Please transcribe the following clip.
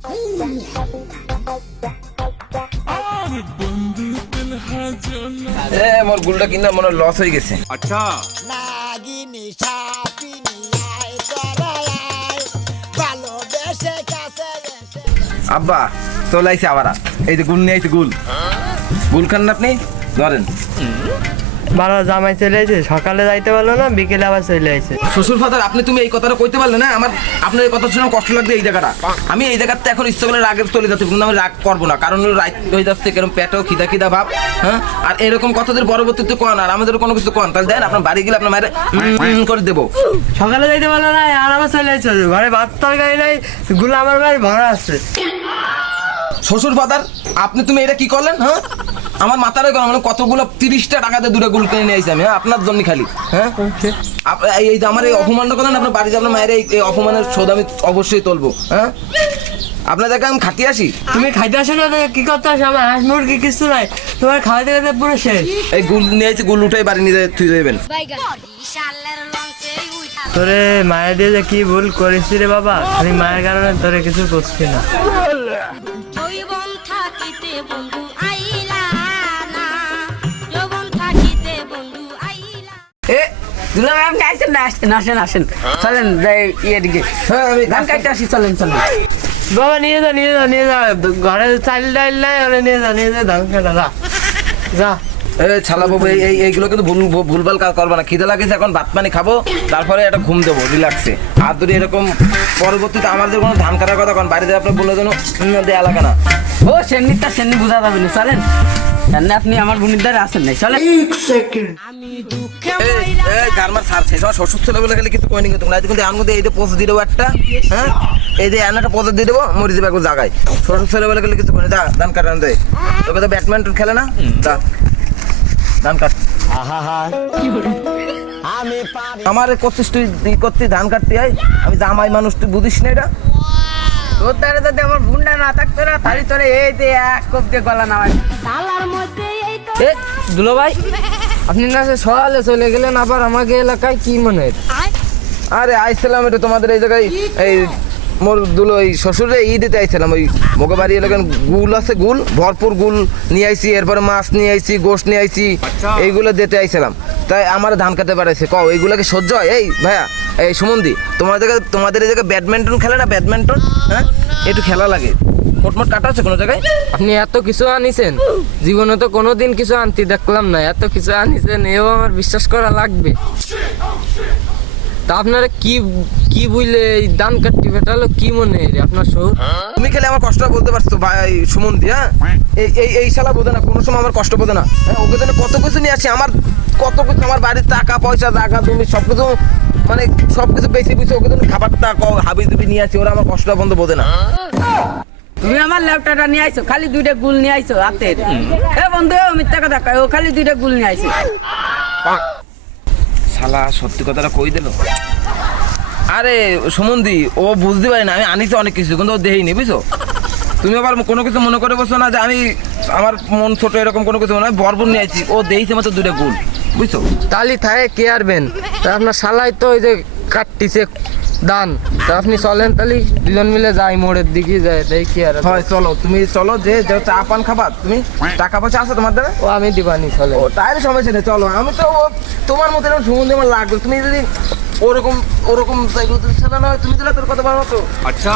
এ মোর গুলটা কিনা মনে লস হয়ে গেছে। নাগিনী সাপিনী আয় কাছে আব্বা চলে আইছে আবার। এই যে গুল নিয়ে আইছে গুল। গুল খান না আপনি? ধরেন। বারো জামাই চলে আইছে সকালে যাইতে পারল না বিকেলে আবার চলে আইছে। শ্বশুর ফাদার আপনি তুমি এই কথাটা কইতে পারলে না? আমার আপনার এই কথা শুনে কষ্ট লাগবে এই জায়গাটা। আমি এই জায়গাতে এখন ইচ্ছা করলে রাগের চলে যাচ্ছে কিন্তু আমি রাগ করব না। কারণ রাগ হয়ে যাচ্ছে কেরম পেটেও খিদা খিদা ভাব হ্যাঁ? আর এরকম কথাদের পরবর্তীতে কন আর আমাদের কোনো কিছু কন তাহলে দেন আপনার বাড়ি গেলে আপনার মায়ের করে দেবো। সকালে যাইতে পারল না আর আবার চলে আইছে। ঘরে ভাত তরকারি নাই গুলো আমার বাড়ি ভরা আছে। শ্বশুর ফাদার আপনি তুমি এটা কি করলেন হ্যাঁ? আমার মাথার ওই মানে কতগুলো তিরিশটা টাকাতে দূরে গুল কিনে নিয়ে আমি হ্যাঁ? আপনার জন্য খালি হ্যাঁ? এই যে আমার এই অপমানটা করলেন আপনার বাড়িতে আপনার মায়ের এই অপমানের শোধ আমি অবশ্যই তুলবো হ্যাঁ? আপনার দেখা আমি খাটিয়ে আসি? তুমি খাইতে আসো না কি করতে আসো? আমার হাঁস মুরগি কিছু নাই তোমার খাওয়াতে খাইতে পুরো শেষ। এই গুল নিয়ে গুল উঠাই বাড়ি নিয়ে তুই দেবেন উঠা তোরে মায়ের দিয়ে যে কি ভুল করেছি রে বাবা আমি মায়ের কারণে তোরে কিছু করছি না। দুলা ম্যাম আসেন না আসেন আসেন আসেন চলেন যাই ইয়ে দিকে। হ্যাঁ আমি ধান কাটতে আসি চলেন চলেন। বাবা নিয়ে যা নিয়ে যা নিয়ে যা। ঘরে চাল ডাইল নাই ওরে নিয়ে যা নিয়ে যা ধান কাটা যা। যা। এ ছালা বাবু এই এই- এইগুলো কিন্তু ভুল ভুল- ভুলভাল কাজ করবে না। খিদে লাগেছে এখন ভাত পানি খাব তারপরে একটা ঘুম দেবো রিল্যাক্সে আর যদি এরকম পরবর্তীতে আমাদের কোনো ধান কাটার কথা কোন বাড়িতে আপনার বলে যেন দেয়া লাগে না। ও সেন্নিটা সেন্নি বুঝা যাবে না চলেন। আপনি আমার বোনের দ্বারা আসেন নাই চলেন। আমি দুঃখে এই এই গারমার সার শেষ আমার শ্বশুর ছেলে বলে গেলে কিছু কইনি কিন্তু না কিন্তু আমি এই যে পোস্ট দিয়ে দেবো একটা হ্যাঁ? এই যে একটা পোস্ট দিয়ে দেবো মরে যাবে একটু জায়গায় শ্বশুর ছেলে বলে গেলে কিছু কইনি দা ধান কাটান দে। তোকে তো ব্যাডমিন্টন খেলে না? দা ধান কাট। আমি পারি। আমার করছিস তুই তুই করতে ধান কাটতে আয়। আমি জামাই মানুষ তুই বুঝিস না এটা? তোর দ্বারা যদি আমার বুনটা না থাকতো না তাহলে তোরে এই যে এক কোপ দিয়ে গলা নামাই। এ দুলো ভাই আপনি না সে সকালে চলে গেলেন আবার আমাকে এলাকায় কি মনে? আরে আইছিলাম এটা তোমাদের এই জায়গায় এই মোর দুলো এই শ্বশুরে ই দিতে আইছিলাম ওই মোকে বাড়ি এলাকায় গুল আছে গুল ভরপুর গুল নিয়ে আইছি এরপরে মাছ নিয়ে আইছি গোশ নিয়ে আইছি এইগুলো দিতে আইছিলাম। তাই আমার ধান কাটতে পারাইছে। কও এইগুলো কি সহ্য হয়? এই ভাইয়া এই সুমন্দি তোমাদের তোমাদের এই জায়গায় ব্যাডমিন্টন খেলে না? ব্যাডমিন্টন হ্যাঁ? একটু খেলা লাগে। কোটমোট কাটা আছে কোনো জায়গায়? আপনি এত কিছু আনিছেন জীবনে তো কোনোদিন কিছু আনতে দেখলাম না। এত কিছু আনিছেন এও আমার বিশ্বাস করা লাগবে। তা আপনারা কি কি বুঝলে এই দান কাটতে ফেটালো কি মনে হয় রে আপনার শহর তুমি খেলে আমার কষ্ট বলতে পারছ ভাই সুমন্দি হ্যাঁ? এই এই এই শালা বোঝে না কোনো সময় আমার কষ্ট বোঝে না। হ্যাঁ, ওকে জন্য কত কিছু নিয়ে আসি আমার কত কিছু আমার বাড়ির টাকা পয়সা জায়গা তুমি সব কিছু মানে সব কিছু বেশি বুঝছে ওকে জন্য খাবারটা হাবি দুবি নিয়ে আসি ওরা আমার কষ্ট বন্ধ বোঝে না। তুমি আমার ল্যাপটপটা নিয়ে আইছো খালি দুইটা গুল নিয়ে আইছো হাতের। এ বন্ধু ও মিথ্যা কথা কয় ও খালি দুইটা গুল নিয়ে আইছো। শালা সত্যি কথাটা কই দিল? আরে সুমন্দি ও বুঝতে পারি না আমি আনিছি অনেক কিছু কিন্তু ও দেখিনি বুঝছ? তুমি আবার কোনো কিছু মনে করে বসো না যে আমি আমার মন ছোট এরকম কোনো কিছু মনে হয় বরবর নিয়ে আইছি ও দেইছে মাত্র দুটো গুল বুঝছ? তালি থাকে কে আরবেন তা আপনার শালাই তো ওই যে কাটতিছে দান তা আপনি চলেন তালি দুজন মিলে যাই মোড়ের দিকে যায় দেখি আর হয় চলো তুমি চলো যে যে চা পান খাবা তুমি টাকা পয়সা আছে তোমার দ্বারা? ও আমি দিবানি চলে ও তাই সমস্যা নেই চলো আমি তো তোমার মতো এরকম সুগন্ধি আমার লাগবে তুমি যদি ওরকম ওরকম ছেলে নয় তুমি দিলে তোর কথা ভালো তো আচ্ছা।